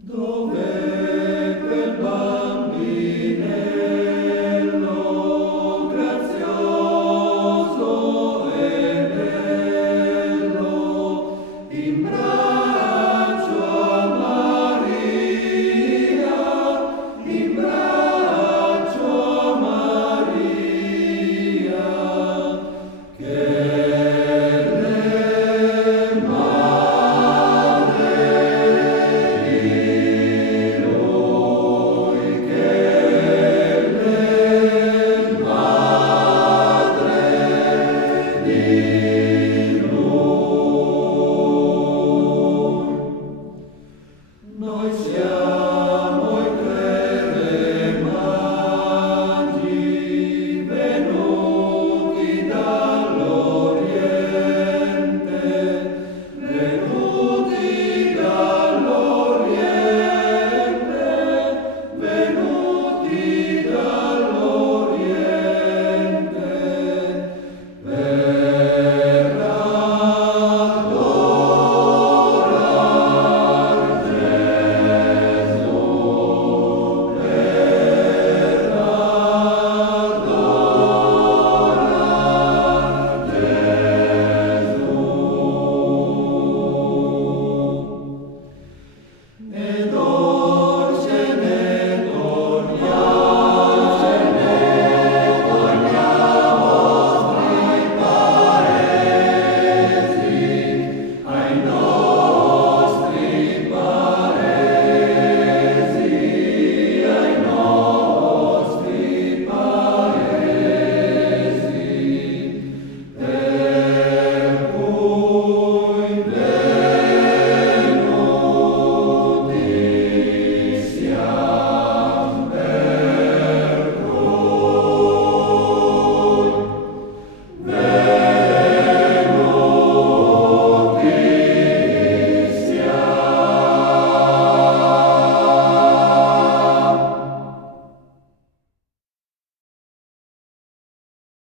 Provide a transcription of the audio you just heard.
Dov'è quel bambinello grazioso e bello in braccio a Maria, in braccio a Maria, che le madre di noi, che le madre di noi. Noi siamo